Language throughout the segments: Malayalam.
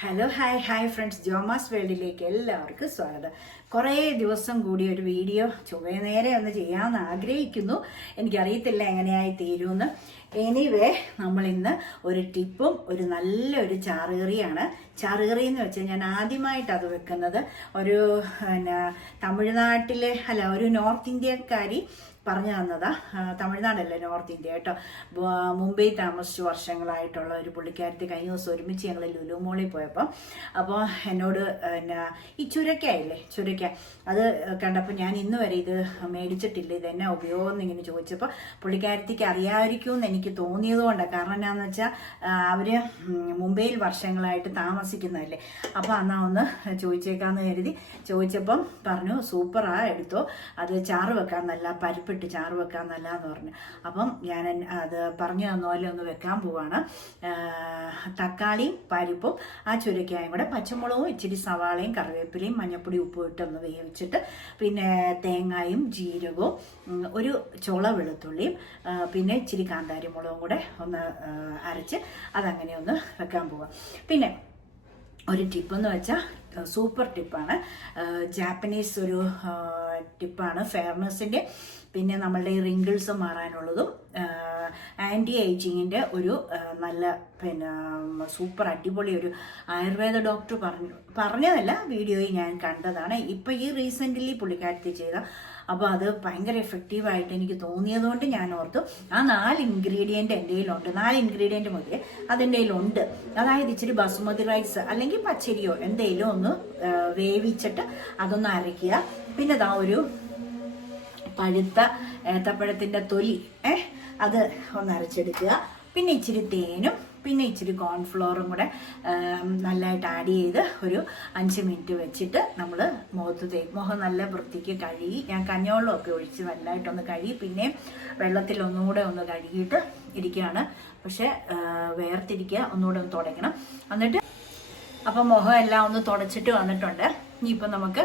ഹലോ ഹായ് ഫ്രണ്ട്സ്, ജോമാസ് വേൾഡിലേക്ക് എല്ലാവർക്കും സ്വാഗതം. കുറേ ദിവസം കൂടി ഒരു വീഡിയോ ചൊവ്വേ നേരെ ഒന്ന് ചെയ്യാമെന്ന് ആഗ്രഹിക്കുന്നു. എനിക്കറിയത്തില്ല എങ്ങനെയായി തീരുമെന്ന്. എനിവേ, നമ്മൾ ഇന്ന് ഒരു ടിപ്പും ഒരു നല്ലൊരു ചാറുകറിയാണ്. ചാറുകറി എന്ന് വെച്ചാൽ ഞാൻ ആദ്യമായിട്ട് അത് വെക്കുന്നത് ഒരു തമിഴ്നാട്ടിലെ ഒരു നോർത്ത് ഇന്ത്യക്കാരി പറഞ്ഞു തന്നതാ. തമിഴ്നാടല്ല, നോർത്ത് ഇന്ത്യ കേട്ടോ. മുംബൈ താമസിച്ച് വർഷങ്ങളായിട്ടുള്ള ഒരു പുള്ളിക്കാരത്തി കഴിഞ്ഞ ദിവസം ഒരുമിച്ച് ഞങ്ങൾ ലുലു മോളിൽ പോയപ്പോൾ എന്നോട് ഈ ചുരക്ക അത് കണ്ടപ്പോൾ ഞാൻ ഇന്ന് വരെ ഇത് മേടിച്ചിട്ടില്ല, ഇത് എന്നാ ഉപയോഗം എന്നിങ്ങനെ ചോദിച്ചപ്പോൾ പുള്ളിക്കാരത്തിക്ക് അറിയാമായിരിക്കുമെന്ന് എനിക്ക് തോന്നിയത് കൊണ്ടാണ്. കാരണം എന്നാന്ന് വെച്ചാൽ അവർ മുംബൈയിൽ വർഷങ്ങളായിട്ട് താമസിക്കുന്നതല്ലേ. അപ്പോൾ എന്നാൽ ഒന്ന് ചോദിച്ചേക്കാമെന്ന് കരുതി ചോദിച്ചപ്പം പറഞ്ഞു, സൂപ്പറാ, എടുത്തോ, അത് ചാറ് വെക്കാൻ നല്ല പരിപ്പിട്ട് ചാറ് വെക്കാൻ നല്ലതെന്ന് പറഞ്ഞു. അപ്പം ഞാൻ അത് പറഞ്ഞു തന്ന പോലെ ഒന്ന് വെക്കാൻ പോവാണ്. തക്കാളിയും പരിപ്പും ആ ചുരക്കായും കൂടെ പച്ചമുളകും ഇച്ചിരി സവാളയും കറിവേപ്പിലയും മഞ്ഞപ്പൊടി ഉപ്പും ഇട്ട് ഒന്ന് വേവിച്ചിട്ട്, പിന്നെ തേങ്ങായും ജീരകവും ഒരു ചുള വെളുത്തുള്ളിയും പിന്നെ ഇച്ചിരി കാന്താരി മുളകും കൂടെ ഒന്ന് അരച്ച് അതങ്ങനെ ഒന്ന് വെക്കാൻ പോവാം. പിന്നെ ഒരു ടിപ്പെന്ന് വെച്ചാൽ സൂപ്പർ ടിപ്പാണ്, ജാപ്പനീസ് ഒരു ടിപ്പാണ്, ഫെയർനെസ്സിൻ്റെ, പിന്നെ നമ്മളുടെ ഈ റിങ്കിൾസ് മാറാനുള്ളതും ആൻറ്റി ഏജിങ്ങിൻ്റെ ഒരു നല്ല സൂപ്പർ അടിപൊളി ഒരു ആയുർവേദ ഡോക്ടർ പറഞ്ഞതല്ല, വീഡിയോയിൽ ഞാൻ കണ്ടതാണ്. ഇപ്പം ഈ റീസെൻ്റ്ലി പുള്ളിക്കാരത്തി ചെയ്ത, അപ്പോൾ അത് ഭയങ്കര എഫക്റ്റീവായിട്ട് എനിക്ക് തോന്നിയതുകൊണ്ട് ഞാൻ ഓർത്തു ആ 4 ഇൻഗ്രീഡിയൻറ്റ് എൻ്റെ കയ്യിലുണ്ട്. 4 ഇൻഗ്രീഡിയൻറ്റ് മതി അതെൻ്റെ കയ്യിലുണ്ട്. അതായത് ഇച്ചിരി ബസുമതി റൈസ് അല്ലെങ്കിൽ പച്ചരിയോ എന്തെങ്കിലും ഒന്ന് വേവിച്ചിട്ട് അതൊന്ന് അരയ്ക്കുക. പിന്നെ അതാ ഒരു പഴുത്ത ഏത്തപ്പഴത്തിൻ്റെ തൊലി അത് ഒന്ന് അരച്ചെടുക്കുക. പിന്നെ ഇച്ചിരി തേനും പിന്നെ ഇച്ചിരി കോൺഫ്ലോറും കൂടെ നല്ലതായിട്ട് ആഡ് ചെയ്ത് ഒരു 5 മിനിറ്റ് വെച്ചിട്ട് നമ്മൾ മുഖം നല്ല വൃത്തിക്ക് കഴുകി, ഞാൻ കഞ്ഞവെള്ളമൊക്കെ ഒഴിച്ച് നല്ലതായിട്ടൊന്ന് കഴുകി പിന്നെ വെള്ളത്തിൽ ഒന്നുകൂടെ ഒന്ന് കഴുകിയിട്ട് ഇരിക്കുകയാണ്. പക്ഷെ വേർതിരിക്കുക, ഒന്നുകൂടെ ഒന്ന് തുടയ്ക്കണം. എന്നിട്ട് അപ്പം മുഖം എല്ലാം ഒന്ന് തുടച്ചിട്ട് വന്നിട്ടുണ്ട്. ഇനിയിപ്പം നമുക്ക്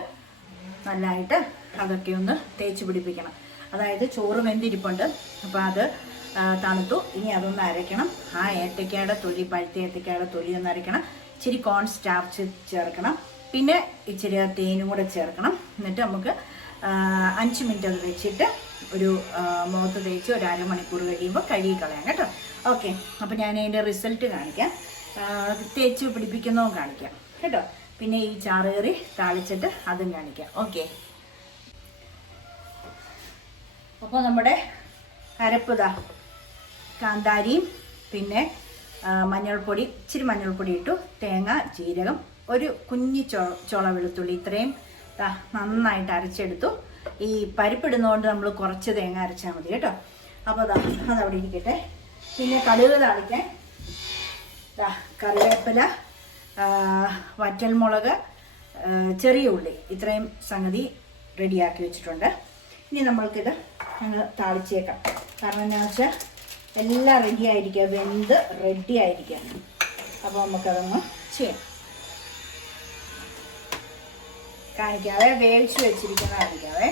നല്ലതായിട്ട് അതൊക്കെ ഒന്ന് തേച്ച് പിടിപ്പിക്കണം. അതായത് ചോറ് വെന്തിരിപ്പുണ്ട്, അപ്പോൾ അത് തണുത്തു. ഇനി അതൊന്ന് അരയ്ക്കണം. ആ ഏത്തക്കയുടെ തൊലി, പഴുത്ത ഏത്തക്കയുടെ തൊലി ഒന്ന് അരയ്ക്കണം. ഇച്ചിരി കോൺ സ്റ്റാർച്ച് ചേർക്കണം. പിന്നെ ഇച്ചിരി തേനും കൂടെ ചേർക്കണം. എന്നിട്ട് നമുക്ക് 5 മിനിറ്റ് അത് വെച്ചിട്ട് ഒരു മുഖത്ത് തേച്ച് ഒരു അരമണിക്കൂർ കഴിയുമ്പോൾ കഴുകി കളയാം കേട്ടോ. ഓക്കെ, അപ്പോൾ ഞാൻ അതിൻ്റെ റിസൾട്ട് കാണിക്കാം, തേച്ച് പിടിപ്പിക്കുന്നതും കാണിക്കാം കേട്ടോ. പിന്നെ ഈ ചാറുകറി താളിച്ചിട്ട് അതും കാണിക്കാം. ഓക്കെ, അപ്പോൾ നമ്മുടെ അരപ്പുതാ കാന്താരിയും പിന്നെ മഞ്ഞൾപ്പൊടി, ഇച്ചിരി മഞ്ഞൾപ്പൊടി ഇട്ടു, തേങ്ങ, ജീരകം, ഒരു കുഞ്ഞി ചുള വെളുത്തുള്ളി, ഇത്രയും നന്നായിട്ട് അരച്ചെടുത്തു. ഈ പരിപ്പിടുന്നതുകൊണ്ട് നമ്മൾ കുറച്ച് തേങ്ങ അരച്ചാൽ മതി കേട്ടോ. അപ്പോൾ അതവിടെ ഇരിക്കട്ടെ. പിന്നെ കടുക് താളിക്കാൻ കറിവേപ്പില, വറ്റൽമുളക്, ചെറിയ ഉള്ളി, ഇത്രയും സംഗതി റെഡിയാക്കി വെച്ചിട്ടുണ്ട്. ഇനി നമ്മൾക്കിത് അങ്ങ് താളിച്ചേക്കാം. കാരണം എന്താണെന്ന് വെച്ചാൽ എല്ലാം റെഡി ആയിരിക്കുക, വെന്ത് റെഡി ആയിരിക്കുക. അപ്പോൾ നമുക്കതൊന്ന് ചെയ്യാം. കാണിക്കാവേ, വേവിച്ച് വെച്ചിരിക്കുന്ന കാണിക്കാവേ.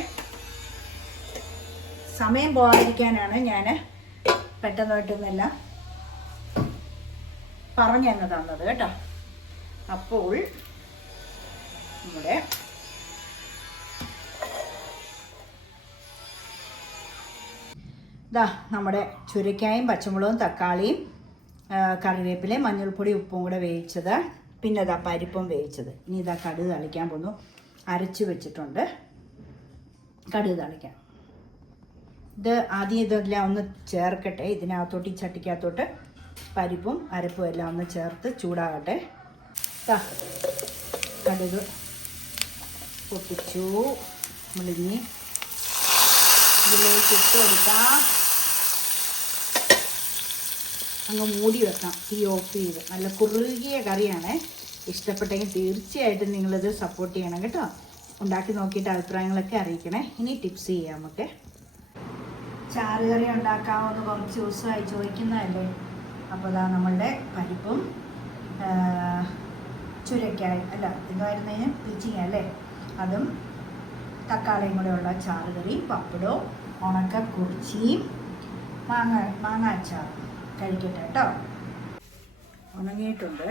സമയം പോകാതിരിക്കാനാണ് ഞാൻ പെട്ടെന്നായിട്ടൊന്നെല്ലാം പറഞ്ഞങ്ങ് തന്നത് കേട്ടോ. അപ്പോൾ നമ്മുടെ നമ്മുടെ ചുരക്കായും പച്ചമുളകും തക്കാളിയും കറിവേപ്പിലയും മഞ്ഞൾപ്പൊടി ഉപ്പും കൂടെ വേവിച്ചത്, പിന്നെ പരിപ്പും വേവിച്ചത്. ഇനി കടുക് തളിക്കാൻ പോന്നു. അരച്ച് വെച്ചിട്ടുണ്ട്, കടുക് തളിക്കാം. ഇത് ആദ്യം ഇതെല്ലാം ഒന്ന് ചേർക്കട്ടെ. ഇതിനകത്തോട്ട്, ഈ ചട്ടിക്കകത്തോട്ട് പരിപ്പും അരപ്പും എല്ലാം ഒന്ന് ചേർത്ത് ചൂടാകട്ടെ. കടുക് പൊട്ടിച്ചു. മുളിഞ്ഞ് ഇതിലേക്ക് ഇട്ട് കൊടുക്കാം. അങ്ങ് മൂടി വെക്കാം, തീ ഓഫ് ചെയ്ത്. നല്ല കുറുകിയ കറിയാണ്. ഇഷ്ടപ്പെട്ടെങ്കിൽ തീർച്ചയായിട്ടും നിങ്ങളിത് സപ്പോർട്ട് ചെയ്യണം കേട്ടോ. ഉണ്ടാക്കി നോക്കിയിട്ട് അഭിപ്രായങ്ങളൊക്കെ അറിയിക്കണേ. ഇനി ടിപ്സ് ചെയ്യാം നമുക്ക്. ചാറുകറി ഉണ്ടാക്കാമെന്ന് കുറച്ച് ദിവസമായി ചോദിക്കുന്നതല്ലേ. അപ്പോൾ നമ്മളുടെ പരിപ്പും ചുരക്കായി എന്തായിരുന്നതിന് പീച്ചിങ്ങ അല്ലേ, അതും തക്കാളിയും കൂടെ ഉള്ള ചാറുകറി, പപ്പടവും ഉണക്ക കുറിച്ചിയും മാങ്ങ അച്ചാറും കഴിക്കട്ടെ കേട്ടോ. ഉണങ്ങിയിട്ടുണ്ട്.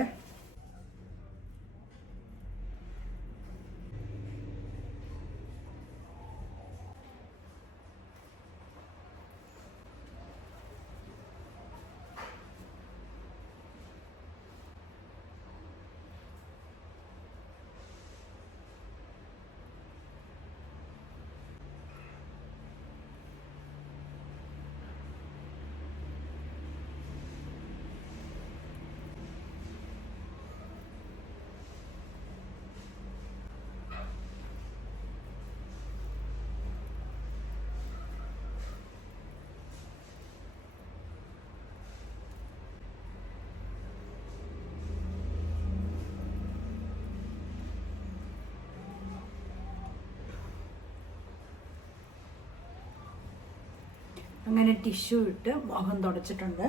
അങ്ങനെ ടിഷ്യൂ ഇട്ട് മുഖം തുടച്ചിട്ടുണ്ട്.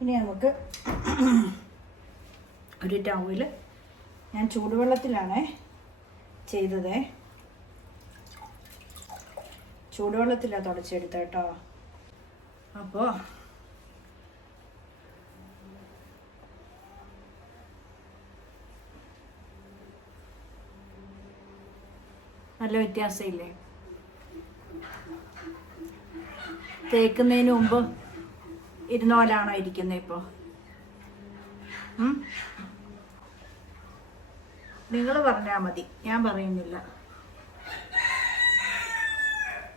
ഇനി നമുക്ക് ഒരു ടവല്, ഞാൻ ചൂടുവെള്ളത്തിലാണ് ചെയ്തത്, ചൂടുവെള്ളത്തിലാണ് തുടച്ചെടുത്തത് കേട്ടോ. അപ്പോൾ നല്ല വ്യത്യാസമില്ലേ? തേക്കുന്നതിന് മുമ്പ് ഇരുന്ന പോലാണോ ഇരിക്കുന്നത് ഇപ്പോൾ? നിങ്ങൾ പറഞ്ഞാൽ മതി, ഞാൻ പറയുന്നില്ല.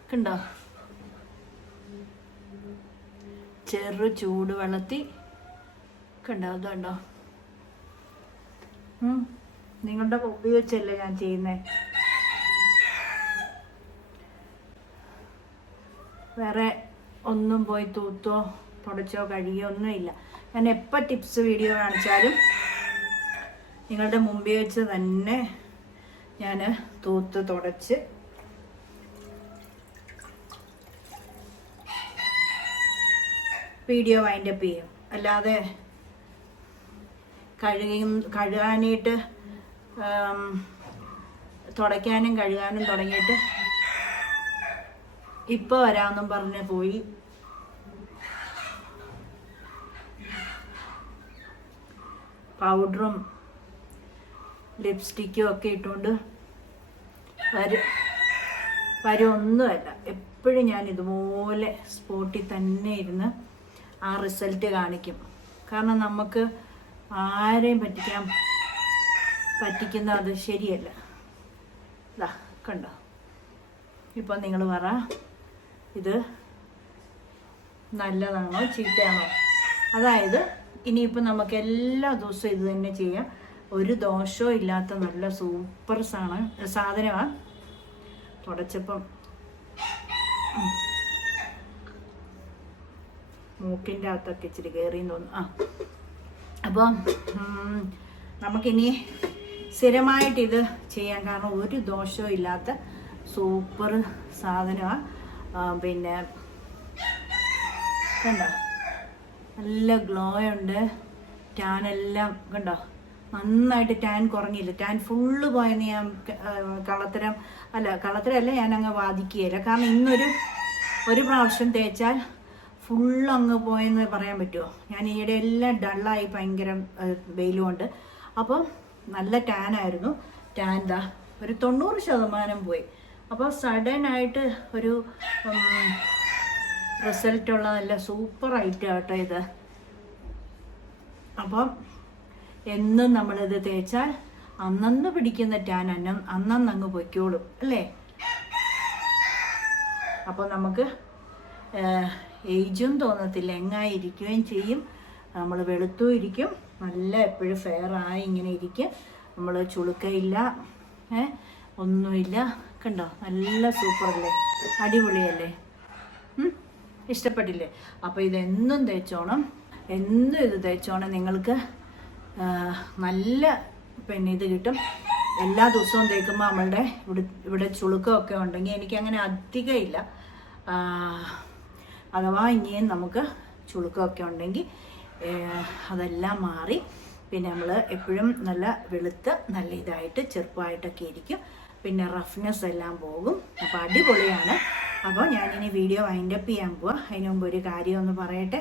കണ്ടോ, ചെറു ചൂടുവെള്ളത്തിൽ കണ്ടോ, അതുണ്ടോ? നിങ്ങളുടെ ഉപയോഗിച്ചല്ലേ ഞാൻ ചെയ്യുന്നത്. വേറെ ഒന്നും പോയി തൂത്തോ തുടച്ചോ കഴുകിയോ ഒന്നുമില്ല. ഞാൻ എപ്പോൾ ടിപ്സ് വീഡിയോ കാണിച്ചാലും നിങ്ങളുടെ മുമ്പിൽ വെച്ച് തന്നെ ഞാൻ തൂത്ത് തുടച്ച് വീഡിയോ വൈൻഡപ്പ് ചെയ്യും. അല്ലാതെ കഴുകാനായിട്ട് തുടയ്ക്കാനും കഴുകാനും തുടങ്ങിയിട്ട് ഇപ്പോൾ വരാമെന്നും പറഞ്ഞ് പോയി. പൗഡറും ലിപ്സ്റ്റിക്കും ഒക്കെ ഇട്ടുകൊണ്ട് ഒന്നുമല്ല. എപ്പോഴും ഞാൻ ഇതുപോലെ സ്പോട്ടിൽ തന്നെ ഇരുന്ന് ആ റിസൾട്ട് കാണിക്കും. കാരണം നമുക്ക് ആരെയും പറ്റിക്കുന്ന അത് ശരിയല്ല. ഇതാ കണ്ടോ, ഇപ്പം നിങ്ങൾ പറ, ഇത് നല്ലതാണോ ചീത്തയാണോ? അതായത് ഇനിയിപ്പോൾ നമുക്ക് എല്ലാ ദിവസവും ഇത് തന്നെ ചെയ്യാം. ഒരു ദോഷവും ഇല്ലാത്ത നല്ല സൂപ്പർ സാധനമാണ്. തുടച്ചപ്പം മൂക്കിൻ്റെ അകത്തൊക്കെ ഇച്ചിരി കയറിയെന്ന് തോന്നുന്നു. അപ്പം നമുക്കിനി സ്ഥിരമായിട്ട് ഇത് ചെയ്യാം. കാരണം ഒരു ദോഷവും ഇല്ലാത്ത സൂപ്പർ സാധനമാണ്. പിന്നെ കണ്ടോ, നല്ല ഗ്ലോ ഉണ്ട്. ടാനെല്ലാം കണ്ടോ, നന്നായിട്ട് ടാൻ കുറഞ്ഞില്ല. ടാൻ ഫുള്ള് പോയെന്ന് ഞാൻ കള്ളത്തരമല്ല, ഞാൻ അങ്ങ് വാദിക്കുകയില്ല. കാരണം ഒരു പ്രാവശ്യം തേച്ചാൽ ഫുള്ള് അങ്ങ് പോയെന്ന് പറയാൻ പറ്റുമോ? ഞാൻ ഈയിടെ എല്ലാം ഡള്ളായി, ഭയങ്കര വെയിലുകൊണ്ട്. അപ്പം നല്ല ടാനായിരുന്നു. ടാൻ ഒരു 90% പോയി. അപ്പോൾ സഡനായിട്ട് ഒരു റിസൾട്ടുള്ള നല്ല സൂപ്പർ ഐറ്റം കേട്ടോ ഇത്. അപ്പം എന്നും നമ്മളിത് തേച്ചാൽ അന്നന്ന് പിടിക്കുന്ന ടാൻ അന്നങ്ങ് പൊയ്ക്കോളും അല്ലേ? അപ്പോൾ നമുക്ക് ഏജും തോന്നത്തില്ല, എങ്ങായിരിക്കുകയും ചെയ്യും. നമ്മൾ വെളുത്തും ഇരിക്കും, നല്ല എപ്പോഴും ഫെയറായി ഇങ്ങനെ ഇരിക്കും. നമ്മൾ ചുളുക്കയില്ല, ഒന്നുമില്ല. കണ്ടോ, നല്ല സൂപ്പറല്ലേ, അടിപൊളിയല്ലേ? ഇഷ്ടപ്പെട്ടില്ലേ? അപ്പോൾ ഇതെന്നും തേച്ചോണം, എന്നും ഇത് തേച്ചോണം. നിങ്ങൾക്ക് നല്ല ഇത് കിട്ടും. എല്ലാ ദിവസവും തേക്കുമ്പോൾ നമ്മളുടെ ഇവിടെ ചുളുക്കമൊക്കെ ഉണ്ടെങ്കിൽ, എനിക്കങ്ങനെ അധികം ഇല്ല. അഥവാ ഇനിയും നമുക്ക് ചുളുക്കമൊക്കെ ഉണ്ടെങ്കിൽ അതെല്ലാം മാറി പിന്നെ നമ്മൾ എപ്പോഴും നല്ല വെളുത്ത് നല്ല ഇതായിട്ട് ചെറുപ്പമായിട്ടൊക്കെ ഇരിക്കും. പിന്നെ റഫ്നെസ് എല്ലാം പോകും. അപ്പോൾ അടിപൊളിയാണ്. അപ്പോൾ ഞാനിനി വീഡിയോ വൈൻഡപ്പ് ചെയ്യാൻ പോവാം. അതിന് മുമ്പ് ഒരു കാര്യം ഒന്ന് പറയട്ടെ.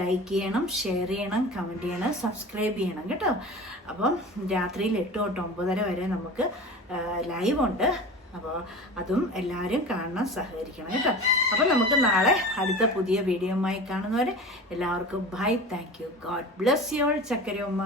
ലൈക്ക് ചെയ്യണം, ഷെയർ ചെയ്യണം, കമൻറ്റ് ചെയ്യണം, സബ്സ്ക്രൈബ് ചെയ്യണം കേട്ടോ. അപ്പം രാത്രിയിൽ 8 തൊട്ട് 9 വരെ നമുക്ക് ലൈവ് ഉണ്ട്. അപ്പോൾ അതും എല്ലാവരും കാണണം, സഹകരിക്കണം കേട്ടോ. അപ്പോൾ നമുക്ക് നാളെ അടുത്ത പുതിയ വീഡിയോയുമായി കാണുന്നവരെ എല്ലാവർക്കും bye. Thank you. God bless you all. ചക്കരയുമ്മ.